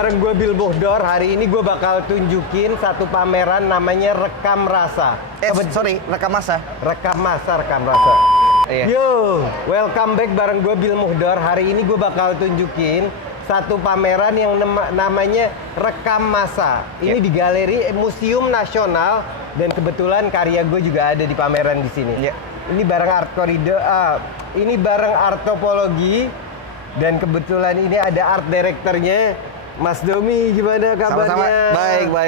bareng gue Bill Muhdor. Hari ini gue bakal tunjukin satu pameran namanya Rekam Rasa. Rekam Masa. Rekam Rasa. Iya. Yo, welcome back bareng gue Bill Muhdor. Hari ini gue bakal tunjukin satu pameran yang namanya Rekam Masa. Ini di Galeri Museum Nasional dan kebetulan karya gue juga ada di pameran di sini. Ini bareng Art Corridor, ini bareng Artopologi dan kebetulan ini ada art directornya Mas Domi. Gimana kabarnya? Sama-sama.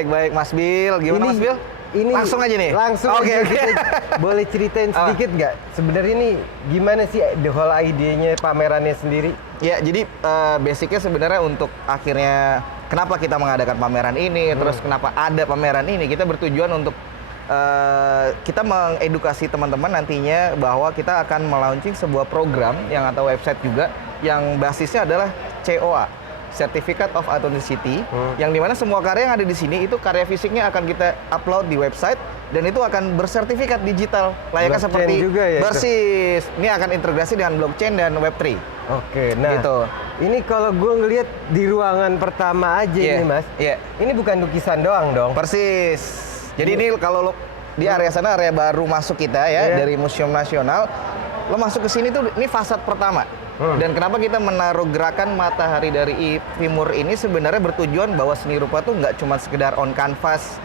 Baik Mas Bill. Gimana Mas Bill? Ini langsung aja nih. Langsung. Oke. Boleh ceritain sedikit nggak? Sebenarnya ini gimana sih the whole idenya pamerannya sendiri? Ya, jadi basicnya sebenarnya untuk akhirnya kenapa kita mengadakan pameran ini, terus kenapa ada pameran ini, kita bertujuan untuk kita mengedukasi teman-teman nantinya bahwa kita akan melaunching sebuah program yang atau website juga yang basisnya adalah COA, Certificate of Authenticity, yang dimana semua karya yang ada di sini itu karya fisiknya akan kita upload di website dan itu akan bersertifikat digital layaknya Blockchain seperti juga ya, Persis. Ini akan integrasi dengan blockchain dan Web3. Oke, nah gitu. Ini kalau gue ngelihat di ruangan pertama aja ini Mas, ini bukan lukisan doang dong. Persis. Jadi ini kalau lo di area sana, area baru masuk kita ya dari Museum Nasional, lo masuk ke sini tuh ini fasad pertama. Dan kenapa kita menaruh gerakan matahari dari Timur ini sebenarnya bertujuan bahwa seni rupa tuh nggak cuma sekedar on canvas,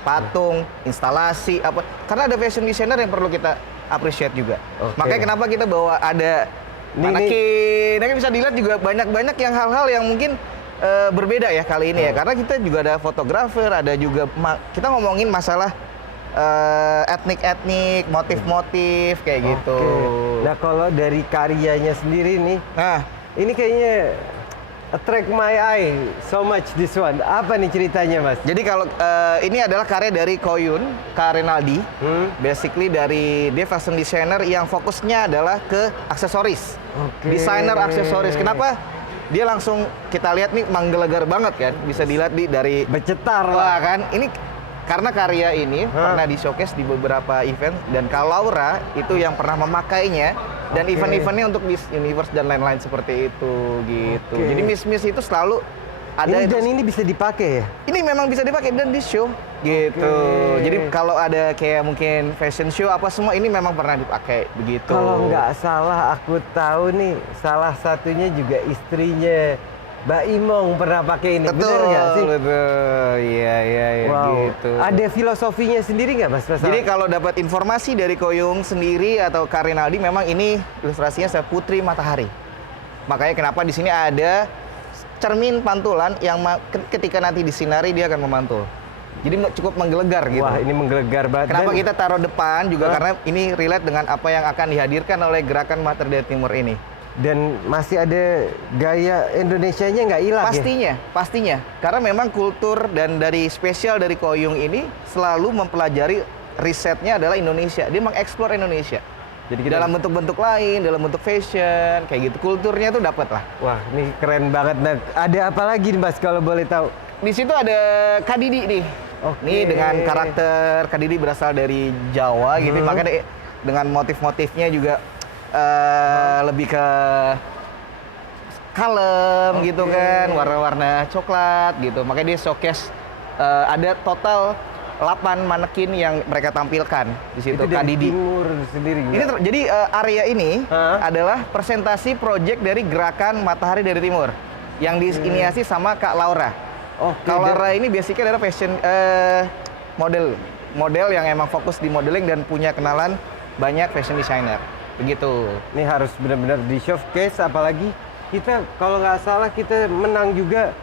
patung, instalasi apa, karena ada fashion designer yang perlu kita appreciate juga. Makanya kenapa kita bawa ada manekin, ini bisa dilihat juga banyak yang hal-hal yang mungkin berbeda ya kali ini ya, karena kita juga ada fotografer, ada juga kita ngomongin masalah etnik-etnik, motif-motif kayak gitu. Nah kalau dari karyanya sendiri nih, ini kayaknya attract my eye so much this one. Apa nih ceritanya Mas? Jadi kalau ini adalah karya dari Koyun Rinaldi, basically dari dia fashion designer yang fokusnya adalah ke aksesoris, desainer aksesoris. Kenapa? Dia langsung kita lihat nih menggelegar banget kan, bisa dilihat dari bercetar lah kan. Ini karena karya ini pernah di showcase di beberapa event dan Kak Laura itu yang pernah memakainya dan event-eventnya untuk Miss Universe dan lain-lain seperti itu gitu. Jadi Miss itu selalu ada dan ini bisa dipakai ya? Ini memang bisa dipakai dan di show gitu. Jadi kalau ada kayak mungkin fashion show apa semua ini memang pernah dipakai begitu. Kalau nggak salah aku tahu nih salah satunya juga istrinya Mbak Imong pernah pakai ini. Bener nggak sih? Betul, iya gitu. Ada filosofinya sendiri nggak Mas? Jadi kalau dapat informasi dari Koyung sendiri atau Kak Rinaldi, memang ini ilustrasinya Putri Matahari. Makanya kenapa di sini ada cermin pantulan yang ketika nanti disinari dia akan memantul. Jadi cukup menggelegar gitu. Wah, ini menggelegar banget. Kenapa kita taruh depan juga karena ini relate dengan apa yang akan dihadirkan oleh Gerakan Matahari dari Timur ini. Dan masih ada gaya Indonesianya nggak hilang Pastinya. Karena memang kultur dan dari spesial dari Koyung ini selalu mempelajari risetnya adalah Indonesia. Dia mengeksplor Indonesia. Jadi dalam bentuk-bentuk lain, dalam bentuk fashion, kayak gitu. Kulturnya tuh dapat lah. Wah, ini keren banget. Nah, ada apa lagi nih Mas kalau boleh tahu? Di situ ada Kak Didi nih. Nih dengan karakter Kak Didi berasal dari Jawa gitu. Makanya dengan motif-motifnya juga lebih ke kalem gitu kan, warna-warna coklat gitu. Makanya dia showcase ada total 8 manekin yang mereka tampilkan di situ. Itu dari Timur sendiri. Ini jadi area ini adalah presentasi project dari Gerakan Matahari dari Timur yang diinisiasi sama Kak Laura. Kak Laura ini basicnya adalah fashion model yang emang fokus di modeling dan punya kenalan banyak fashion designer. Begitu. Ini harus benar-benar di showcase, apalagi kita kalau nggak salah kita menang juga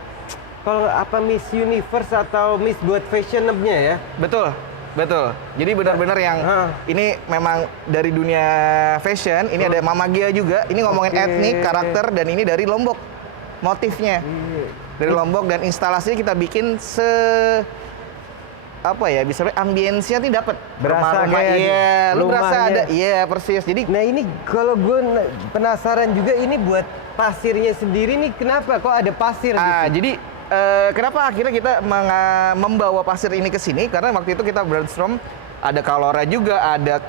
kalau Miss Universe atau Miss buat fashionnya ya. Betul. Jadi benar-benar yang ini memang dari dunia fashion, ini ada Mama Gia juga. Ini ngomongin etnik, karakter, dan ini dari Lombok motifnya. Dari Lombok dan instalasinya kita bikin bisa ambience-nya nih dapat berasa kayak lu berasa ada persis. Jadi nah ini kalau gue penasaran juga ini buat pasirnya sendiri nih, kenapa kok ada pasir gitu? Jadi kenapa akhirnya kita membawa pasir ini ke sini, karena waktu itu kita brainstorm, ada Kalora juga, ada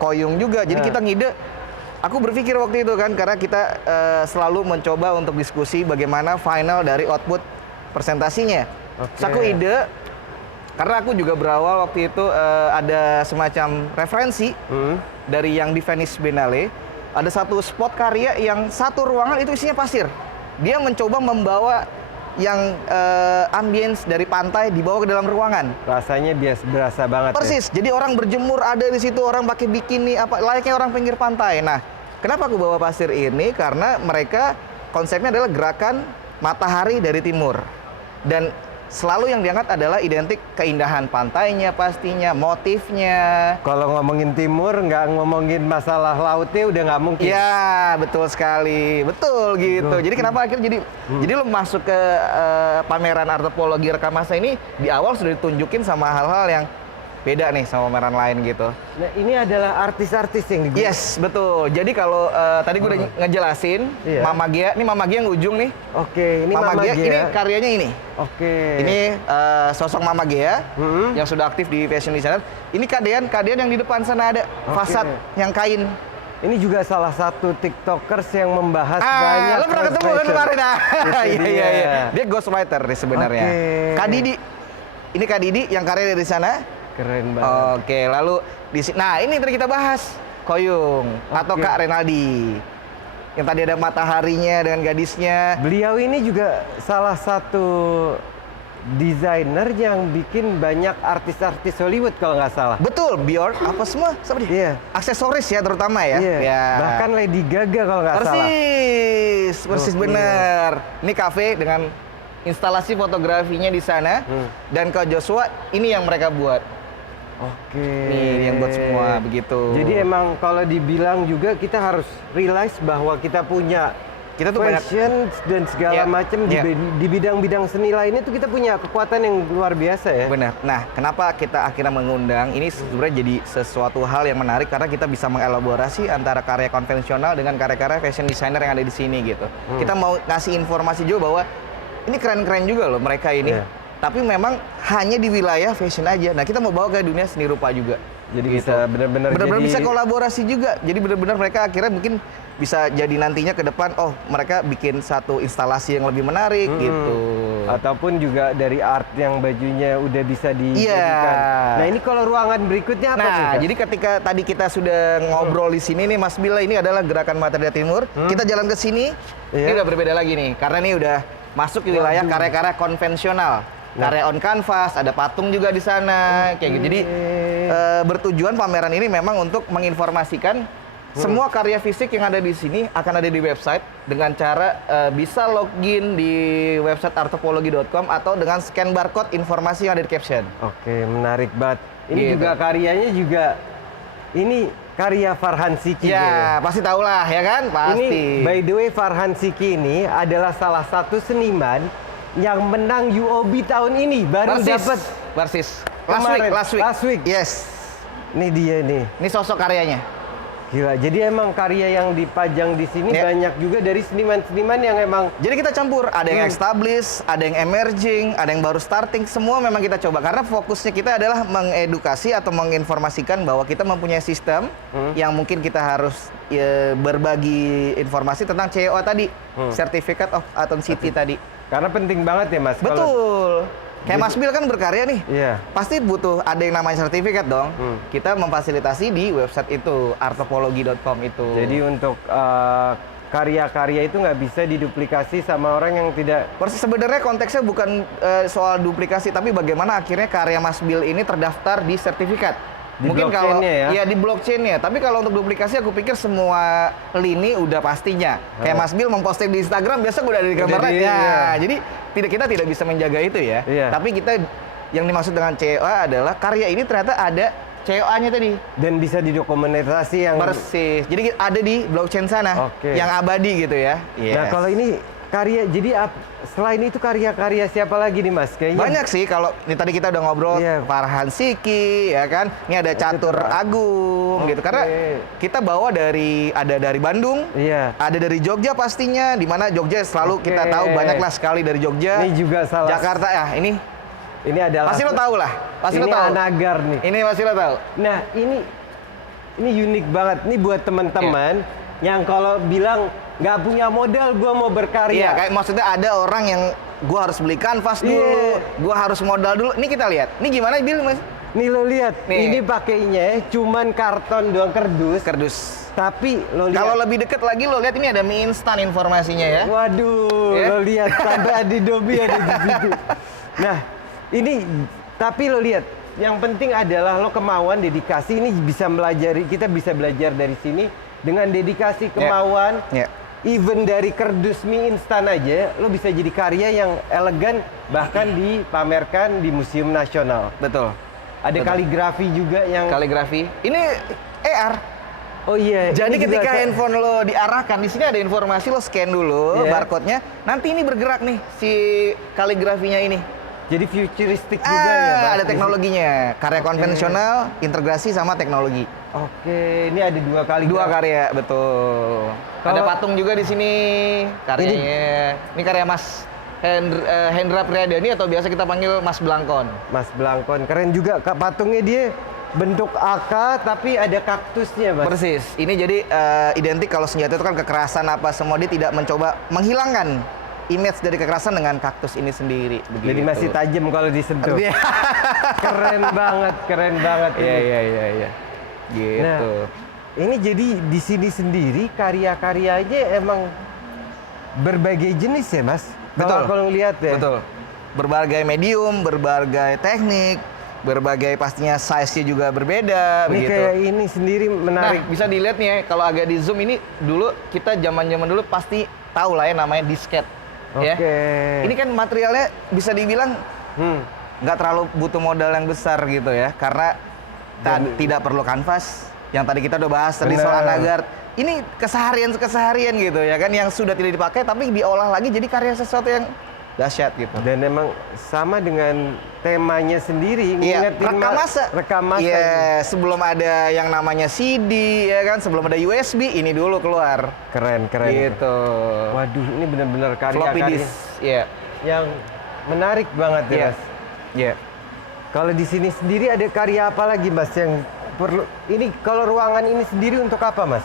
Koyung juga. Jadi kita ngide aku berpikir waktu itu kan, karena kita selalu mencoba untuk diskusi bagaimana final dari output presentasinya. Terus aku ide, karena aku juga berawal waktu itu ada semacam referensi dari yang di Venice Biennale. Ada satu spot karya yang satu ruangan itu isinya pasir. Dia mencoba membawa yang ambience dari pantai dibawa ke dalam ruangan. Rasanya berasa banget. Persis. Jadi orang berjemur ada di situ, orang pakai bikini, apa layaknya orang pinggir pantai. Nah, kenapa aku bawa pasir ini? Karena mereka konsepnya adalah gerakan matahari dari timur. Dan selalu yang diangkat adalah identik keindahan pantainya pastinya, motifnya. Kalau ngomongin timur, nggak ngomongin masalah lautnya udah nggak mungkin. Ya, betul sekali. Betul gitu. Jadi kenapa akhirnya jadi lo masuk ke pameran antropologi Rekamasa ini di awal sudah ditunjukin sama hal-hal yang beda nih sama pameran lain gitu. Nah, ini adalah artis-artis yang digunakan. Yes, betul. Jadi kalau tadi gue udah ngejelasin, Mama Gia, ini Mama Gia yang ujung nih. Oke, ini Mama Gia. Ini karyanya ini. Oke. Ini sosok Mama Gia yang sudah aktif di fashion designer. Ini kadean yang di depan sana ada fasad yang kain. Ini juga salah satu tiktokers yang membahas banyak. Lo pernah ketemu kan kemarin? Iya. Dia ghostwriter nih sebenarnya. Kak Didi. Ini Kak Didi yang karya dari sana. Keren banget. Oke, lalu nah ini tadi kita bahas Koyung atau Kak Renaldi. Yang tadi ada mataharinya dengan gadisnya. Beliau ini juga salah satu desainer yang bikin banyak artis-artis Hollywood kalau nggak salah. Betul, Bjork apa semua sama dia. Iya. Aksesoris ya terutama ya. Iya. Ya. Bahkan Lady Gaga kalau nggak salah. Persis bener. Ini kafe dengan instalasi fotografinya di sana. Dan ke Joshua ini yang mereka buat. Oke. Nih yang buat semua begitu. Jadi emang kalau dibilang juga kita harus realize bahwa kita punya tuh fashion dan segala macam di bidang-bidang seni lainnya tuh kita punya kekuatan yang luar biasa ya. Benar. Nah, kenapa kita akhirnya mengundang ini sebenarnya jadi sesuatu hal yang menarik karena kita bisa mengelaborasi antara karya konvensional dengan karya-karya fashion designer yang ada di sini gitu. Kita mau ngasih informasi juga bahwa ini keren-keren juga loh mereka ini. Tapi memang hanya di wilayah fashion aja. Nah, kita mau bawa ke dunia seni rupa juga. Jadi bisa benar-benar bisa kolaborasi juga. Jadi benar-benar mereka akhirnya mungkin bisa jadi nantinya ke depan, oh mereka bikin satu instalasi yang lebih menarik gitu. Ataupun juga dari art yang bajunya udah bisa dijadikan. Nah, ini kalau ruangan berikutnya apa nih? Nah, jadi ketika tadi kita sudah ngobrol di sini nih Mas Bila, ini adalah gerakan Matahari Timur. Kita jalan ke sini, ini udah berbeda lagi nih. Karena ini udah masuk ke wilayah karya-karya konvensional. Karya on canvas, ada patung juga di sana, kayak gitu. Jadi bertujuan pameran ini memang untuk menginformasikan semua karya fisik yang ada di sini akan ada di website dengan cara bisa login di website artopologi.com atau dengan scan barcode informasi yang ada di caption. Oke, menarik banget. Ini juga karyanya juga ini karya Farhan Siki. Ya, pasti tahu lah ya kan? Pasti. Ini by the way Farhan Siki ini adalah salah satu seniman yang menang UOB tahun ini baru dapat Persis. Last week. Yes. Ini dia nih. Ini sosok karyanya. Gila. Jadi emang karya yang dipajang di sini banyak juga dari seniman-seniman yang emang. Jadi kita campur. Ada yang established, ada yang emerging, ada yang baru starting. Semua memang kita coba karena fokusnya kita adalah mengedukasi atau menginformasikan bahwa kita mempunyai sistem yang mungkin kita harus berbagi informasi tentang CEO tadi, Certificate of Authenticity tadi. Karena penting banget ya Mas. Betul. Kayak Mas Bil kan berkarya nih. Iya. Pasti butuh ada yang namanya sertifikat dong. Kita memfasilitasi di website itu, artopologi.com itu. Jadi untuk karya-karya itu nggak bisa diduplikasi sama orang yang tidak. Sebenarnya konteksnya bukan soal duplikasi, tapi bagaimana akhirnya karya Mas Bil ini terdaftar di sertifikat. Di mungkin kalau ya? Di blockchain-nya. Tapi kalau untuk duplikasi aku pikir semua lini udah pastinya. Kayak Mas Bil memposting di Instagram biasa udah ada di gambarnya. Jadi kita tidak bisa menjaga itu ya. Tapi kita yang dimaksud dengan COA adalah karya ini ternyata ada COA-nya tadi. Dan bisa didokumentasi yang persis. Jadi ada di blockchain sana yang abadi gitu ya. Nah, kalau ini karya, jadi selain itu karya-karya siapa lagi nih Mas? Kayaknya banyak sih. Kalau ini tadi kita udah ngobrol Farhan Siki ya kan. Ini ada Catur Agung gitu. Karena kita bawa ada dari Bandung, ada dari Jogja pastinya. Di mana Jogja selalu kita tahu banyaklah sekali dari Jogja. Ini juga salah. Jakarta ya. Ini adalah. Pasti lo tahu lah. Pasti ini lo tahu. Anagar nih. Ini pasti lo tahu. Nah ini unik banget. Ini buat teman-teman yang kalau bilang nggak punya modal gua mau berkarya. Iya, kayak maksudnya ada orang yang gua harus beli kanvas dulu, gua harus modal dulu. Ini kita lihat. Ini gimana Bil, Mas? Nih lo lihat, Nih. ini pakainya cuman karton doang, kardus. Kardus. Tapi lo lihat. Kalau lebih deket lagi lo lihat ini ada mie instan informasinya ya. Waduh, Ya. lo lihat sampai ada Dobi ada di situ. Nah, ini tapi lo lihat, yang penting adalah lo kemauan, dedikasi. Ini bisa kita bisa belajar dari sini dengan dedikasi, kemauan. Ya. Even dari kardus mie instan aja, lo bisa jadi karya yang elegan, bahkan dipamerkan di Museum Nasional. Betul. Ada Betul. kaligrafi juga yang. Kaligrafi. Ini AR. Oh iya. Jadi ini juga ketika handphone lo diarahkan, di sini ada informasi, lo scan dulu Iya. barcode-nya. Nanti ini bergerak nih si kaligrafinya ini. jadi futuristik juga ya, Mas? Ada teknologinya. Karya konvensional, integrasi sama teknologi. Oke, ini ada dua kali. Dua karya, betul. Ada Kalau- patung juga di sini karyanya. Ini karya Mas Hendra Priyadani atau biasa kita panggil Mas Blangkon. Mas Blangkon, keren juga Kak, patungnya dia bentuk AK tapi ada kaktusnya, Mas. Persis. Ini jadi identik kalau senjata itu kan kekerasan apa semua, dia tidak mencoba menghilangkan image dari kekerasan dengan kaktus ini sendiri. Begitu. Jadi masih tajam kalau disentuh. Iya. Keren banget ini. Iya. Gitu. Nah, ini jadi di sini sendiri karya-karyanya emang berbagai jenis ya, Mas? Betul. Kalau ngelihat ya. Betul. Berbagai medium, berbagai teknik, berbagai pastinya size-nya juga berbeda. Ini begitu. kayak ini sendiri menarik. Nah, bisa dilihat nih ya, kalau agak di zoom ini dulu kita zaman-zaman dulu pasti tahu lah ya namanya disket. Ya. Oke. Ini kan materialnya bisa dibilang nggak terlalu butuh modal yang besar gitu ya, karena tidak perlu kanvas. Yang tadi kita udah bahas tadi Bener. soal Anagard. Ini keseharian gitu ya kan, yang sudah tidak dipakai tapi diolah lagi jadi karya sesuatu yang dahsyat gitu. Dan memang sama dengan temanya sendiri, Iya, ngingetin rekam masa. Rekam masa. Iya, sebelum ada yang namanya CD ya kan, sebelum ada USB, ini dulu keluar. Keren. Gitu. Waduh, ini benar-benar Floppy karya-karya disk. Iya. yang menarik banget ya, Iya. Mas. Iya. Kalau di sini sendiri ada karya apa lagi, Mas, yang perlu? Ini kalau ruangan ini sendiri untuk apa, Mas?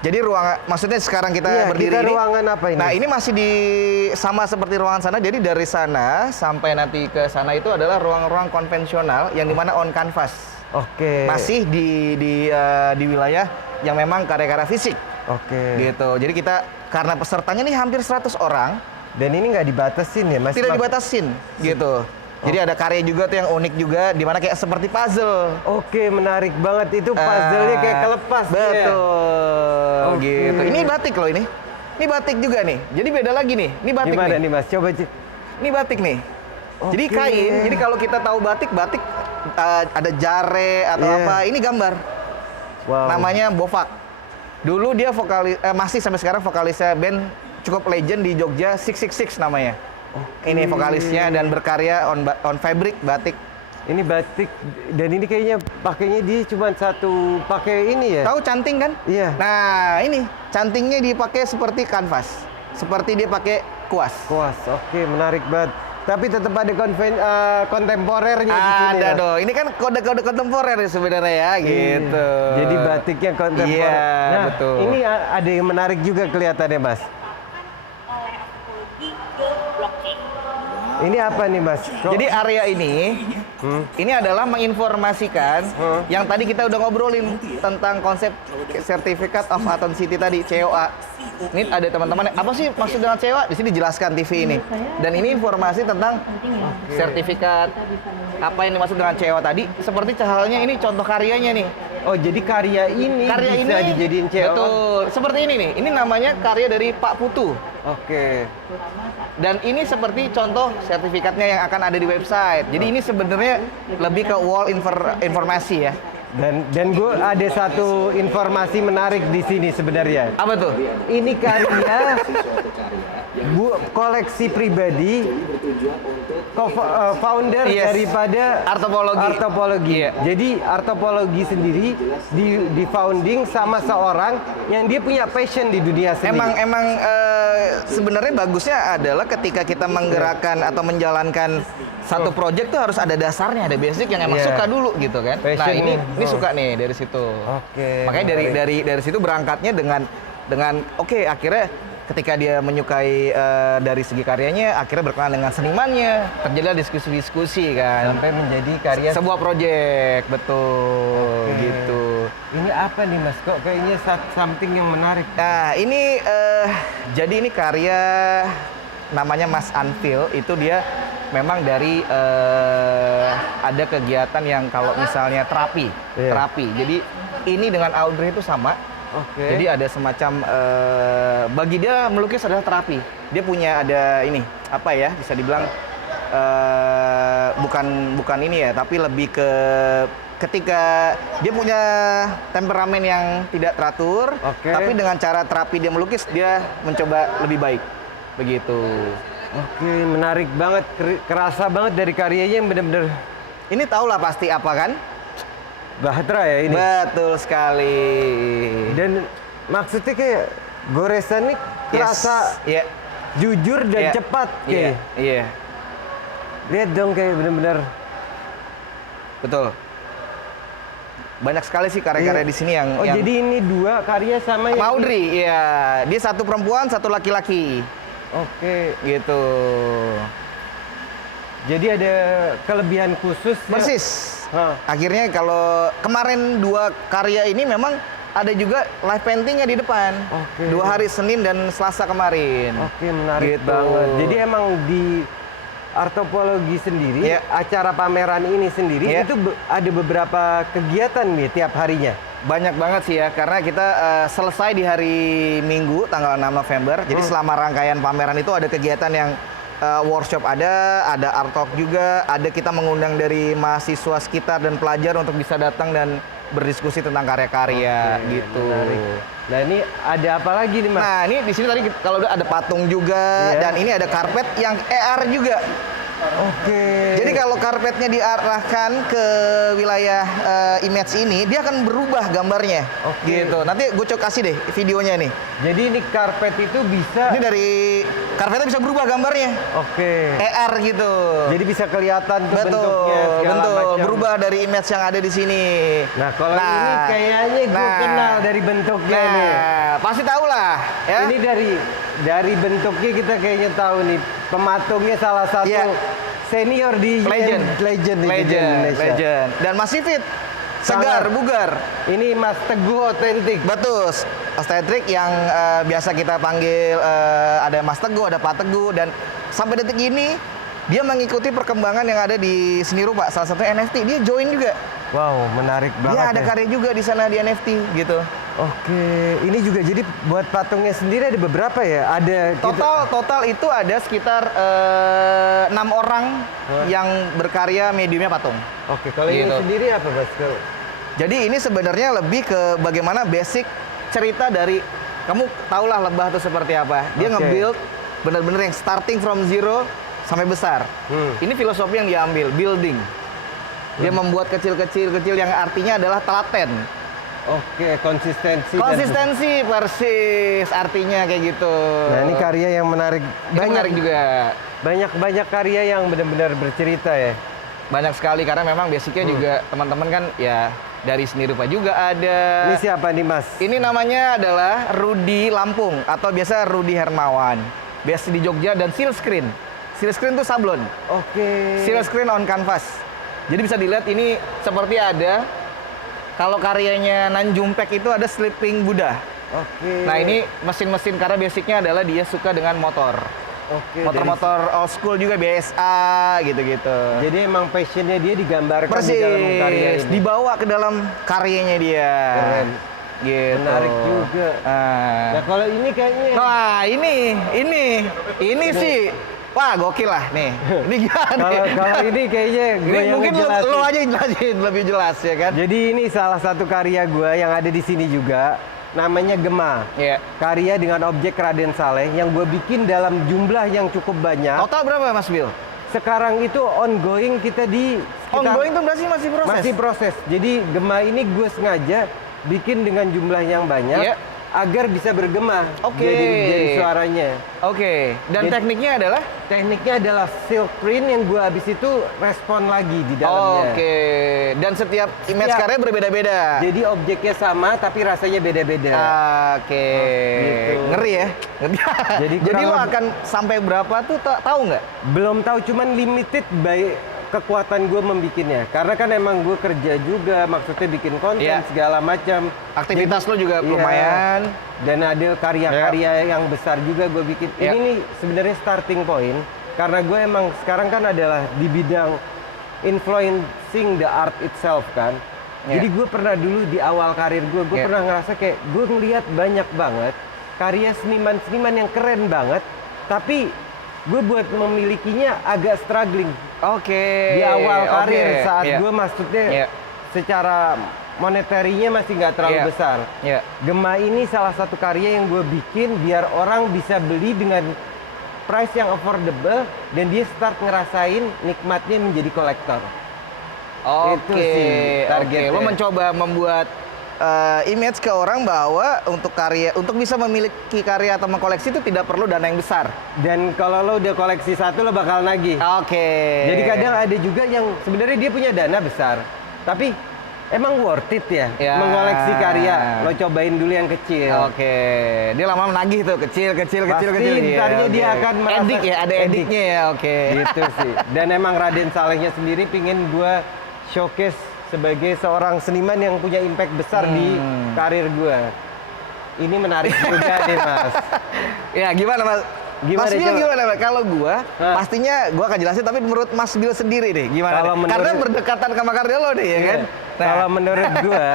Jadi ruangan, maksudnya sekarang kita Iya, berdiri kita ini. ruangan apa ini? Nah, ini masih sama seperti ruangan sana. Jadi dari sana sampai nanti ke sana itu adalah ruang-ruang konvensional yang dimana on canvas. Oke. Masih di wilayah yang memang karya-karya fisik. Oke. Gitu. Jadi kita karena pesertanya nih hampir 100 orang, Dan ini nggak dibatasin ya, Mas? tidak dibatasin gitu. Jadi ada karya juga tuh yang unik juga, di mana kayak seperti puzzle. Oke, menarik banget. Itu puzzle-nya kayak kelepas. Betul. Oke. Gitu. Ini batik loh ini. Ini batik juga nih. Jadi beda lagi nih. Ini batik Gimana nih. nih, Mas? Coba Ini batik nih. Jadi Oke. kain. Jadi kalau kita tahu batik ada jare atau Iya. apa. Ini gambar. Wow. Namanya Bovak. Dulu dia masih sampai sekarang vokalisnya band cukup legend di Jogja, 666 namanya. Ini vokalisnya dan berkarya on fabric batik. Ini batik dan ini kayaknya pakainya dia cuma satu pakai ini ya. Tahu canting kan? Iya. Nah, ini cantingnya dipakai seperti kanvas. Seperti dia pakai kuas. Kuas. Oke, menarik banget. Tapi tetap ada kontemporernya di sini. Ada Mas. dong. Ini kan kode-kode kontemporer sebenarnya ya, gitu. Jadi batiknya kontemporer. Iya, Nah, betul. ini ada yang menarik juga kelihatannya, Mas. oleh Apologi ke blockchain. Ini apa nih, Mas? Jadi area ini adalah menginformasikan yang tadi kita udah ngobrolin tentang konsep Certificate of Authenticity tadi, COA. Ini ada teman-teman, apa sih maksud dengan COA? Di sini dijelaskan TV ini. Dan ini informasi tentang sertifikat, apa yang dimaksud dengan COA tadi. Seperti halnya ini contoh karyanya nih. Oh, jadi karya ini bisa dijadiin COA. Betul. Seperti ini nih. Ini namanya karya dari Pak Putu. Oke. Dan ini seperti contoh sertifikatnya yang akan ada di website. Jadi ini sebenarnya lebih ke wall informasi ya. Dan gue ada satu informasi menarik di sini sebenarnya. Apa tuh? Ini karya koleksi pribadi founder Yes. daripada Artopologi. Artopologi. Iya. Jadi Artopologi sendiri di founding sama seorang yang dia punya passion di dunia seni. Emang sebenarnya bagusnya adalah ketika kita menggerakkan atau menjalankan satu project tuh harus ada dasarnya, ada basic yang emang Iya. suka dulu gitu kan. Nah, Passion. ini suka nih dari situ. Oke, Makanya menarik. dari situ berangkatnya dengan dengan oke, akhirnya ketika dia menyukai dari segi karyanya, akhirnya berkenalan dengan senimannya, terjadilah diskusi-diskusi kan. Sampai menjadi karya Sebuah proyek, betul, Oke. gitu. Ini apa nih Mas? Kok kayaknya something yang menarik. Nah, ini jadi ini karya namanya Mas Anvil, itu dia memang dari ada kegiatan yang kalau misalnya terapi. Iya. Jadi ini dengan Audrey itu sama. Oke. Jadi ada semacam bagi dia melukis adalah terapi. Dia punya ada ini apa ya, bisa dibilang bukan ini ya, tapi lebih ke ketika dia punya temperamen yang tidak teratur, Oke. tapi dengan cara terapi dia melukis dia mencoba lebih baik. Begitu. Oke, menarik banget. Kerasa banget dari karyanya yang benar-benar Ini tahulah pasti apa kan? Bahtera ya ini. Betul sekali. Dan maksudnya kayak goresan ini kerasa Iya. jujur dan Iya. cepat Iya. kayak. Iya. Lihat dong kayak benar-benar. Betul. Banyak sekali sih karya-karya Iya. di sini yang Oh, jadi ini dua karya sama yang Audrey, iya. Dia satu perempuan, satu laki-laki. Oke. Gitu. Jadi ada kelebihan khusus ya? Persis. Hah. Akhirnya kalau kemarin dua karya ini memang ada juga live paintingnya di depan. Oke. 2 hari Senin dan Selasa kemarin. Oke, menarik Gitu. banget. Jadi emang di Artopologi sendiri, Iya. acara pameran ini sendiri Iya. itu ada beberapa kegiatan nih tiap harinya. Banyak banget sih ya, karena kita selesai di hari Minggu tanggal 6 November. Jadi selama rangkaian pameran itu ada kegiatan yang workshop ada art talk juga, ada kita mengundang dari mahasiswa sekitar dan pelajar untuk bisa datang dan berdiskusi tentang karya-karya Oke, gitu. menarik. Nah ini ada apa lagi nih Mas? Nah, ini di sini tadi kalau udah ada patung juga Iya. dan ini ada karpet yang AR juga. Oke. Jadi kalau karpetnya diarahkan ke wilayah image ini, dia akan berubah gambarnya. Oke. Gitu. Nanti gue kasih deh videonya nih. Jadi ini karpet itu bisa. Ini dari karpetnya bisa berubah gambarnya. Oke. AR gitu. Jadi bisa kelihatan tuh betul, bentuknya segala betul. macam. Berubah dari image yang ada di sini. Nah kalau ini kayaknya gue kenal dari bentuknya nah, nih. pasti tahu lah. Ya? Ini dari bentuknya kita kayaknya tahu nih pematungnya salah satu Iya. senior di Legend. Legend di Indonesia. Legend. Dan masih fit. Segar, Sangat. bugar. Ini Mas Teguh otentik. Betul. Ostentrik yang biasa kita panggil ada Mas Teguh, ada Pak Teguh, dan sampai detik ini dia mengikuti perkembangan yang ada di seni rupa. Salah satunya NFT. Dia join juga. Wow, menarik banget. Dia ada ya. karya juga di sana di NFT gitu. Oke, ini juga jadi buat patungnya sendiri ada beberapa ya? Ada Total itu ada sekitar 6 orang yang berkarya mediumnya patung. Oke, kalau ini Gitu. sendiri apa Mas? Jadi ini sebenarnya lebih ke bagaimana basic cerita dari kamu tahulah lebah itu seperti apa. Dia Oke. nge-build bener-bener yang starting from zero sampai besar. Ini filosofi yang diambil, building. Dia membuat kecil-kecil yang artinya adalah telaten. Oke, konsistensi. Konsistensi persis artinya kayak gitu. Nah, ini karya yang menarik. Ini menarik juga. Banyak karya yang benar-benar bercerita ya. Banyak sekali karena memang basicnya juga teman-teman kan ya dari seni rupa juga ada. Ini siapa nih Mas? Ini namanya adalah Rudy Lampung atau biasa Rudy Hermawan. Biasa di Jogja dan seal screen. Seal screen itu sablon. Oke. Seal screen on canvas. Jadi bisa dilihat ini seperti ada kalau karyanya Nanjumpek itu ada Sleeping Buddha. Oke. Nah ini mesin-mesin karena basicnya adalah dia suka dengan motor. Oke. Motor-motor old school juga BSA gitu-gitu. Jadi emang passionnya dia digambarkan di dalam karya Persis, ini. dibawa ke dalam karyanya dia. Keren. Gitu. Menarik juga. Nah kalau ini kayaknya. Nah, ini sih, wah gokil lah nih. Ini gimana? Kalau ini kayaknya gue Ini yang mungkin ngejelasin. lo aja jelasin lebih jelas ya kan? Jadi ini salah satu karya gue yang ada di sini juga. Namanya Gema. Iya. Karya dengan objek Raden Saleh yang gue bikin dalam jumlah yang cukup banyak. Total berapa Mas Bill? Sekarang itu ongoing kita di sekitar- Ongoing tuh berarti masih proses? Masih proses. Jadi Gema ini gue sengaja bikin dengan jumlah yang banyak. Iya. agar bisa bergema. Oke. Jadi suaranya. Oke. Dan Jadi- tekniknya adalah? Tekniknya adalah silk print yang gue abis itu respon lagi di dalamnya. Oke. Dan setiap image Setiap- karya berbeda-beda. Jadi objeknya sama tapi rasanya beda-beda. Oke. Gitu. Ngeri ya. Jadi Jadi kurang lo lebih- akan sampai berapa tuh tahu nggak? Belum tahu, cuman limited by kekuatan gue membikinnya. Karena kan emang gue kerja juga, maksudnya bikin konten Iya. segala macam. Aktivitas lo juga Iya. lumayan. Dan ada karya-karya yang besar juga gue bikin. Iya. Ini nih sebenarnya starting point karena gue emang sekarang kan adalah di bidang influencing the art itself kan. Iya. Jadi gue pernah dulu di awal karir gue Iya. pernah ngerasa kayak gue ngelihat banyak banget karya seniman-seniman yang keren banget, tapi gue buat memilikinya agak struggling Oke. di awal karir Oke. saat Iya. gue maksudnya Iya. secara moneterinya masih nggak terlalu Iya. besar. Iya. Gema ini salah satu karya yang gue bikin biar orang bisa beli dengan price yang affordable dan dia start ngerasain nikmatnya menjadi kolektor. Itu Oke. sih Oke. targetnya. Lo mencoba membuat image ke orang bahwa untuk bisa memiliki karya atau mengkoleksi itu tidak perlu dana yang besar. Dan kalau lo udah koleksi satu lo bakal nagih. Oke. Jadi kadang ada juga yang sebenarnya dia punya dana besar, tapi emang worth it ya, Ya. mengoleksi karya. Lo cobain dulu yang kecil. Oke, dia lama menagih tuh kecil. Pasti Iya, ntarnya oke. dia akan merasa edik ya, ada edik. ediknya ya, oke. Gitu sih. Dan emang Raden Salehnya sendiri pingin gue showcase sebagai seorang seniman yang punya impact besar di karir gue. Ini menarik juga nih Mas. Ya gimana Mas? Gimana, Mas Bil coba? gimana Mas? Kalau gua, Hah? pastinya gua akan jelasin, tapi menurut Mas Bil sendiri deh, gimana? Kalau deh? menurut- Karena berdekatan sama karya lo deh, ya kan? Nah, Kalau menurut gue,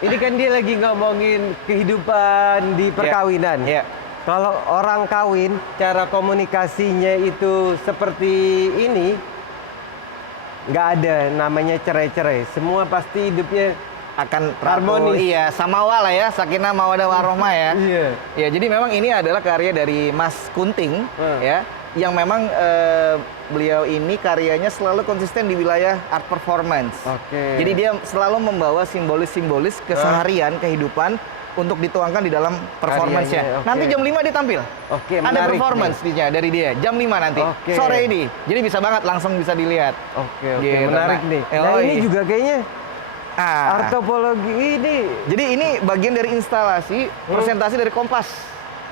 ini kan dia lagi ngomongin kehidupan di perkawinan. Iya. Kalau orang kawin, cara komunikasinya itu seperti ini, nggak ada namanya cerai-cerai. Semua pasti hidupnya akan harmonis. Iya, samawa lah ya, sakinah mawadah warohmah ya. Iya. Ya, jadi memang ini adalah karya dari Mas Kunting, ya, yang memang beliau ini karyanya selalu konsisten di wilayah art performance. Oke. Jadi dia selalu membawa simbolis-simbolis keseharian kehidupan untuk dituangkan di dalam performance-nya. Karyanya, oke. Nanti jam 5 dia tampil. Oke, Ada menarik performance-nya dari dia, jam 5 nanti. Oke. Sore ini. Jadi bisa banget langsung bisa dilihat. Oke, Gitu, menarik Pak. nih. Oh, Nah ini iya. juga kayaknya Ah. artopologi ini. Jadi ini bagian dari instalasi presentasi dari Kompas.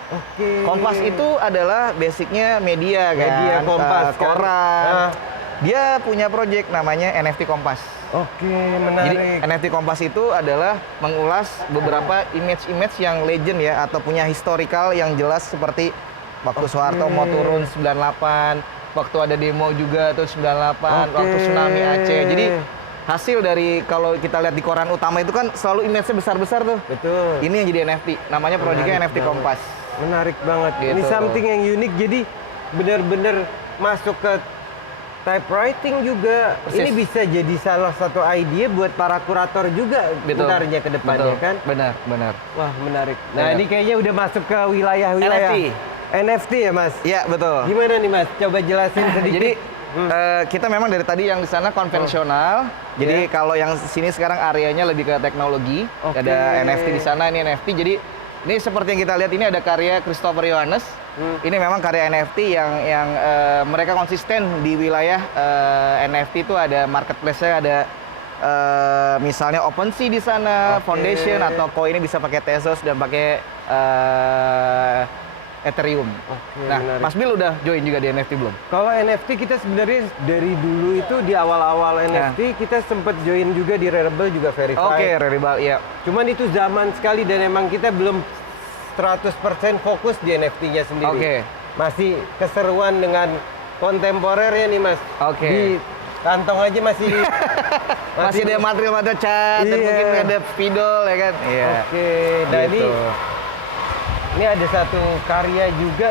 Oke. Kompas itu adalah basicnya media kan, Media Kompas, kan? koran. Ah. Dia punya project namanya NFT Kompas. Oke, Jadi menarik. NFT Kompas itu adalah mengulas beberapa image-image yang legend ya, atau punya historical yang jelas, seperti waktu Soeharto mau turun 98, waktu ada demo juga tuh 98, Oke. waktu tsunami Aceh. Jadi hasil dari kalau kita lihat di koran utama itu kan selalu image-nya besar-besar tuh. Betul. Ini yang jadi NFT, namanya projectnya Menarik NFT banget. Kompas. Menarik banget. Ini Gitu. something yang unik. Jadi benar-benar masuk ke typewriting juga. Persis. Ini bisa jadi salah satu ide buat para kurator juga benarnya ke depannya Betul. kan. Benar. Wah, menarik. Nah, Benar. ini kayaknya udah masuk ke wilayah-wilayah NFT. NFT ya, Mas? Iya, betul. Gimana nih, Mas? Coba jelasin sedikit. Jadi kita memang dari tadi yang di sana konvensional. Jadi kalau yang sini sekarang areanya lebih ke teknologi. Oke. Ada NFT di sana, ini NFT. Jadi ini seperti yang kita lihat, ini ada karya Christopher Yohanes. Ini memang karya NFT yang mereka konsisten di wilayah NFT itu. Ada marketplace-nya, ada misalnya OpenSea di sana, Oke. Foundation, atau koinnya bisa pakai Tezos dan pakai Ethereum. Oke, Nah, menarik. Mas Bil udah join juga di NFT belum? Kalau NFT kita sebenarnya dari dulu itu di awal-awal NFT kita sempat join juga di Rarible juga verified. Oke, Rarible, iya. Cuman itu zaman sekali dan emang kita belum 100% fokus di NFT-nya sendiri. Oke. Masih keseruan dengan kontemporernya nih, Mas. Oke. Di kantong aja masih Masih ada material cat, dan Iya. mungkin ada spidol ya kan? Iya. Oke. Nah, Gitu. ini ada satu karya juga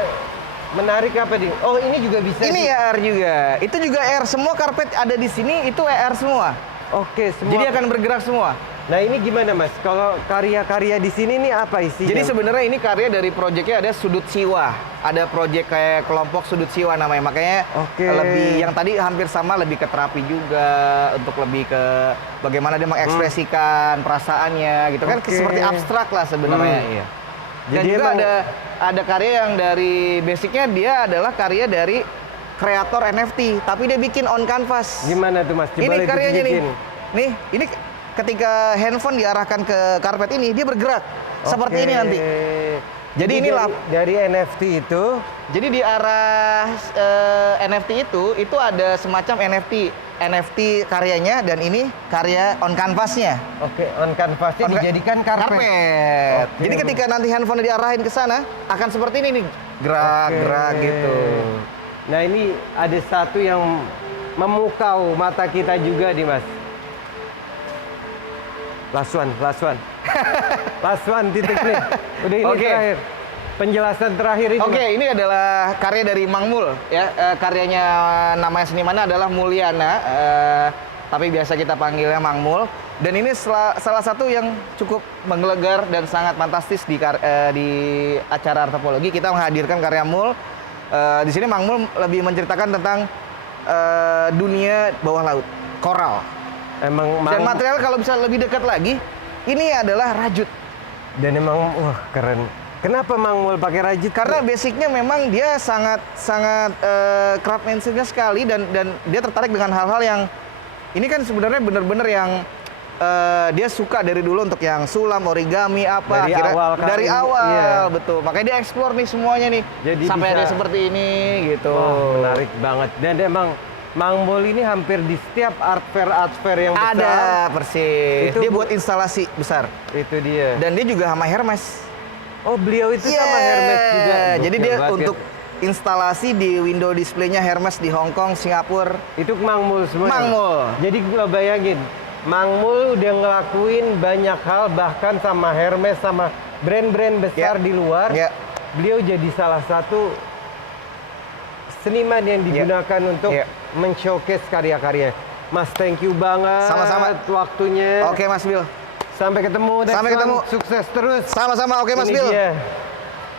menarik apa nih? Oh, ini juga bisa. Ini AR juga. Itu juga AR, semua karpet ada di sini itu AR semua. Oke, semua. Jadi akan bergerak semua. Nah ini gimana Mas? Kalau karya-karya di sini nih apa isinya? Jadi sebenarnya ini karya dari proyeknya ada Sudut Siwa. Ada proyek kayak kelompok Sudut Siwa namanya. Makanya Oke. lebih yang tadi hampir sama, lebih ke terapi juga, untuk lebih ke bagaimana dia mengekspresikan perasaannya gitu kan, Oke. seperti abstrak lah sebenarnya. Iya. Dan Jadi juga emang- ada karya yang dari basicnya dia adalah karya dari kreator NFT, tapi dia bikin on canvas. Gimana tuh Mas? Coba Ini lihat karyanya nih. tunjukin. Nih, ini ketika handphone diarahkan ke karpet ini, dia bergerak. Seperti ini Oke. nanti. Jadi ini dari NFT itu. Jadi di arah NFT itu ada semacam NFT karyanya, dan ini karya on canvasnya. Oke, on canvasnya On- dijadikan karpet. Oke. Jadi ketika nanti handphone diarahin ke sana, akan seperti ini nih, gerak-gerak Oke. gitu. Nah ini ada satu yang memukau mata kita juga nih Mas. Last one. Last one, titik nih. Udah ini Oke. terakhir. Penjelasan terakhir ini. Oke, ini adalah karya dari Mang Mul ya. Karyanya namanya senimannya adalah Mulyana, tapi biasa kita panggilnya Mang Mul. Dan ini salah satu yang cukup menggelegar dan sangat fantastis di acara Artopologi. Kita menghadirkan karya Mul. Di sini Mang Mul lebih menceritakan tentang dunia bawah laut, koral. Emang Dan material kalau bisa lebih dekat lagi, ini adalah rajut. dan emang wah keren. Kenapa Mang Mul pakai rajut? Karena basicnya memang dia sangat craftsmanship-nya sekali, dan dia tertarik dengan hal-hal yang ini kan sebenarnya benar-benar yang dia suka dari dulu untuk yang sulam, origami apa. Dari awal kali. Dari awal, Iya. betul. Makanya dia explore nih semuanya nih. Jadi sampai bisa- ada seperti ini gitu. Wah, menarik banget. Dan emang Mang Mul ini hampir di setiap art fair yang besar. Ada persis. Itu Dia buat instalasi besar. Itu dia. Dan dia juga sama Hermes. Oh beliau itu sama Yeah. Hermes juga. Jadi Gokil dia banget. untuk instalasi di window display-nya Hermes di Hong Kong, Singapura. Itu Mang Mul semua. Mang Mul. Jadi gua bayangin, Mang Mul udah ngelakuin banyak hal, bahkan sama Hermes, sama brand-brand besar Ya. di luar. Ya. Beliau jadi salah satu seniman yang digunakan untuk Ya. men-showcase karya-karya. Mas, thank you banget. Sama-sama. Waktunya. Oke Mas Bill. Sampai ketemu. next Sampai one. ketemu. Sukses terus. Sama-sama, oke Mas Ini Bill. dia.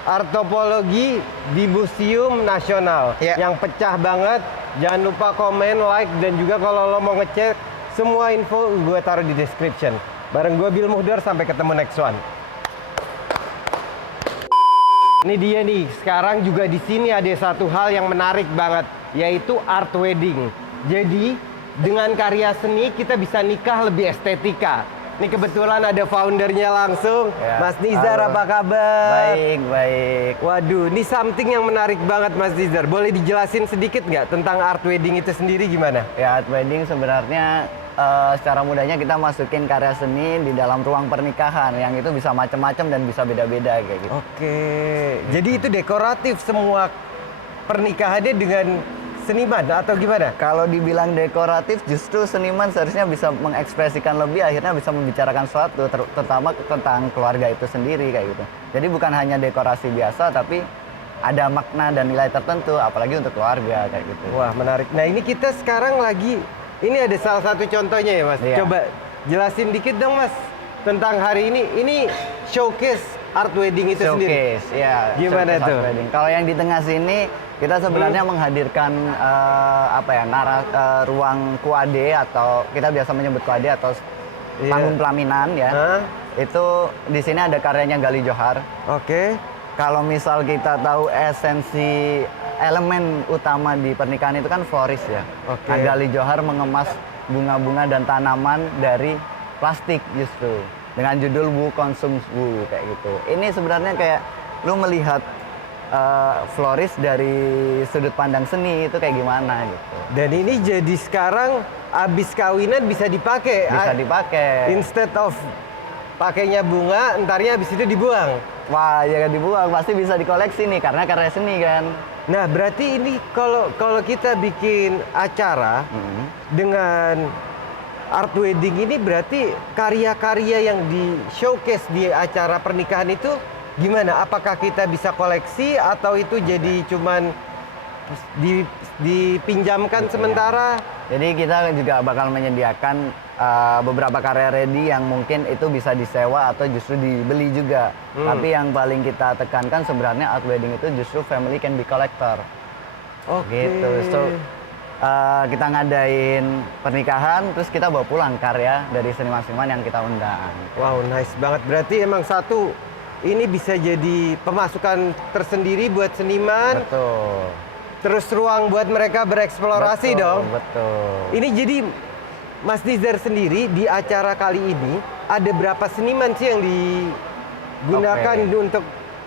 Artopologi di Museum Nasional Ya. yang pecah banget. Jangan lupa komen, like, dan juga kalau lo mau ngecek semua info gue taruh di description. Bareng gue Bill Muhdar, sampai ketemu next one. Ini dia nih. Sekarang juga di sini ada satu hal yang menarik banget, yaitu art wedding. Jadi dengan karya seni kita bisa nikah lebih estetika. Ini kebetulan ada foundernya langsung, Ya, Mas Nizar, halo. apa kabar? Baik. Waduh, ini something yang menarik banget Mas Nizar. Boleh dijelasin sedikit nggak tentang art wedding itu sendiri gimana? Ya, art wedding sebenarnya secara mudahnya kita masukin karya seni di dalam ruang pernikahan yang itu bisa macam-macam dan bisa beda-beda kayak gitu. Oke, jadi itu dekoratif semua pernikahannya dengan seniman atau gimana? Kalau dibilang dekoratif, justru seniman seharusnya bisa mengekspresikan lebih, akhirnya bisa membicarakan sesuatu, terutama tentang keluarga itu sendiri kayak gitu. Jadi bukan hanya dekorasi biasa, tapi ada makna dan nilai tertentu, apalagi untuk keluarga kayak gitu. Wah, menarik. Nah, ini kita sekarang lagi, ini ada salah satu contohnya ya Mas. Iya. Coba jelasin dikit dong Mas tentang hari ini. Ini showcase art wedding itu sendiri. Showcase, ya. Gimana showcase art tuh? wedding. Kalau yang di tengah sini kita sebenarnya menghadirkan ruang kuade, atau kita biasa menyebut kuade atau Iya. panggung pelaminan ya. Hah? Itu di sini ada karyanya Gali Johar. Oke. Kalau misal kita tahu esensi elemen utama di pernikahan itu kan floris ya. Oke. Nah, Gali Johar mengemas bunga-bunga dan tanaman dari plastik justru dengan judul Wu Consumes Wu kayak gitu. Ini sebenarnya kayak lu melihat floris dari sudut pandang seni itu kayak gimana gitu. Dan ini jadi sekarang abis kawinan bisa dipakai. Bisa dipakai. Instead of pakainya bunga, entarnya abis itu dibuang. Wah, jangan dibuang, pasti bisa dikoleksi nih karena karya seni kan. Nah, berarti ini kalau kita bikin acara dengan art wedding ini, berarti karya-karya yang di showcase di acara pernikahan itu gimana? Apakah kita bisa koleksi atau itu jadi cuman dipinjamkan sementara? Jadi kita juga bakal menyediakan beberapa karya ready yang mungkin itu bisa disewa atau justru dibeli juga. Tapi yang paling kita tekankan sebenarnya art wedding itu justru family can be collector. Gitu. So kita ngadain pernikahan, terus kita bawa pulang karya dari seniman-seniman yang kita undang. Wow, nice banget. Berarti emang satu, ini bisa jadi pemasukan tersendiri buat seniman. Betul. Terus ruang buat mereka bereksplorasi Betul, dong. Betul. Ini jadi Mas Nizar sendiri di acara kali ini ada berapa seniman sih yang digunakan untuk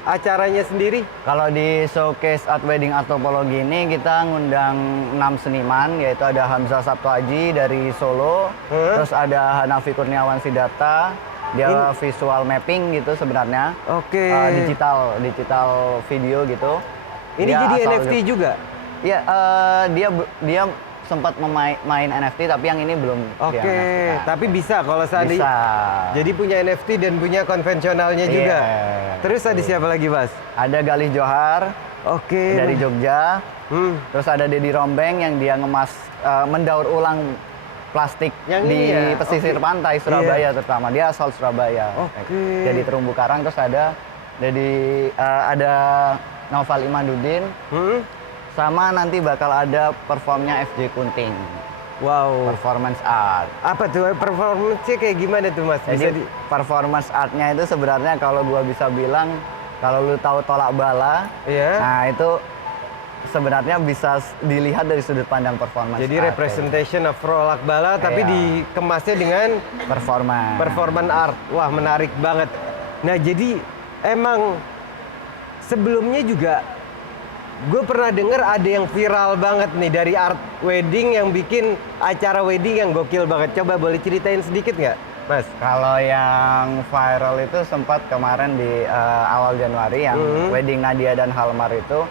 acaranya sendiri? Kalau di showcase art wedding antropologi ini kita ngundang 6 seniman, yaitu ada Hamzah Sabtu Aji dari Solo, terus ada Hanafi Kurniawan Sidata, dia visual mapping gitu sebenarnya. Oke. Digital video gitu. Ini Dia jadi asal NFT juga? Iya, dia sempat main NFT, tapi yang ini belum. Oke, dia NFT-kan. tapi bisa kalau seandainya. Bisa. Jadi punya NFT dan punya konvensionalnya juga. Iya, Terus ada siapa lagi, Mas? Ada Galih Johar Oke. dari Jogja. Terus ada Dedi Rombeng yang dia mendaur ulang plastik Yang di ini ya? pesisir Oke. pantai Surabaya terutama. Dia asal Surabaya. Oke. Jadi terumbu karang. Terus ada ada Noval Imaduddin. Sama nanti bakal ada performnya FJ Kunting. Wow. Performance art. Apa tuh performance-nya kayak gimana tuh, Mas? Bisa Jadi performance artnya itu sebenarnya kalau gua bisa bilang, kalau lu tahu tolak bala, Iya. nah itu sebenarnya bisa dilihat dari sudut pandang performance Jadi art, representation of rolak bala tapi Iya. dikemasnya dengan kayak performance. performance art. Wah, menarik banget. Nah, jadi emang sebelumnya juga gue pernah denger ada yang viral banget nih dari art wedding yang bikin acara wedding yang gokil banget. Coba boleh ceritain sedikit nggak, Mas? Kalau yang viral itu sempat kemarin di awal Januari yang wedding Nadia dan Halmar itu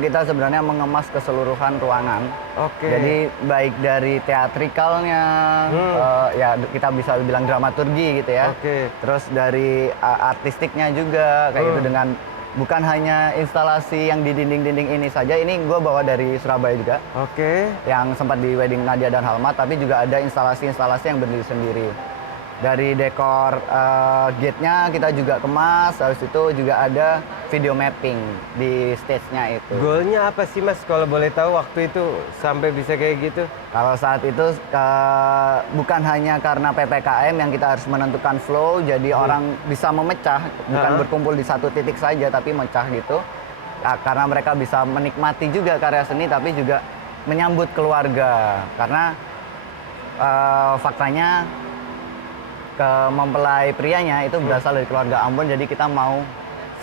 kita sebenarnya mengemas keseluruhan ruangan. Oke. Jadi baik dari teatrikalnya, ya kita bisa bilang dramaturgi gitu ya. Oke. Terus dari artistiknya juga kayak gitu, dengan bukan hanya instalasi yang di dinding-dinding ini saja. Ini gue bawa dari Surabaya juga, Oke. yang sempat di wedding Nadia dan Halmar, tapi juga ada instalasi-instalasi yang berdiri sendiri. Dari dekor gate-nya kita juga kemas, habis itu juga ada video mapping di stage-nya itu. Goalnya apa sih, Mas, kalau boleh tahu waktu itu sampai bisa kayak gitu? Kalau saat itu bukan hanya karena PPKM yang kita harus menentukan flow, jadi orang bisa memecah, bukan berkumpul di satu titik saja, tapi mecah gitu. Karena mereka bisa menikmati juga karya seni, tapi juga menyambut keluarga. Karena faktanya mempelai prianya itu berasal dari keluarga Ambon, jadi kita mau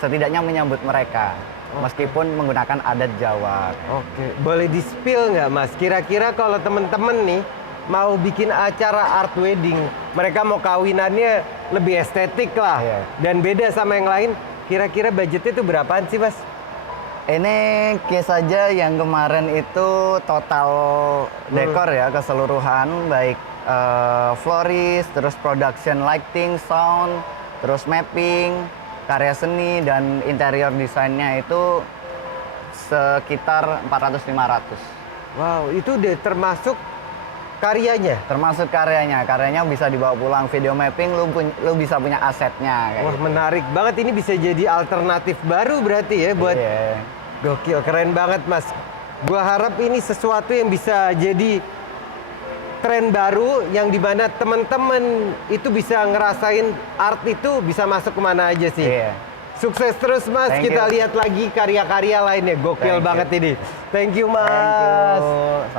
setidaknya menyambut mereka. Meskipun menggunakan adat Jawa. Oke, boleh di-spill nggak, Mas? Kira-kira kalau temen-temen nih mau bikin acara art wedding, mereka mau kawinannya lebih estetik lah, Iya. dan beda sama yang lain, kira-kira budgetnya tuh berapaan sih, Mas? Ini case saja yang kemarin itu total dekor ya, keseluruhan, baik florist, terus production lighting, sound, terus mapping, karya seni, dan interior desainnya itu sekitar 400-500. Wow, itu udah termasuk karyanya? Termasuk karyanya bisa dibawa pulang. Video mapping lu bisa punya asetnya. Kayak Wah, gitu. menarik banget. Ini bisa jadi alternatif baru berarti ya buat Iya. gokil, keren banget, Mas. Gua harap ini sesuatu yang bisa jadi tren baru yang dimana teman-teman itu bisa ngerasain art itu bisa masuk kemana aja sih. Iya. Sukses terus, Mas. Thank Kita you. lihat lagi karya-karya lainnya. Gokil Thank you. banget ini. Thank you, Mas. Thank you.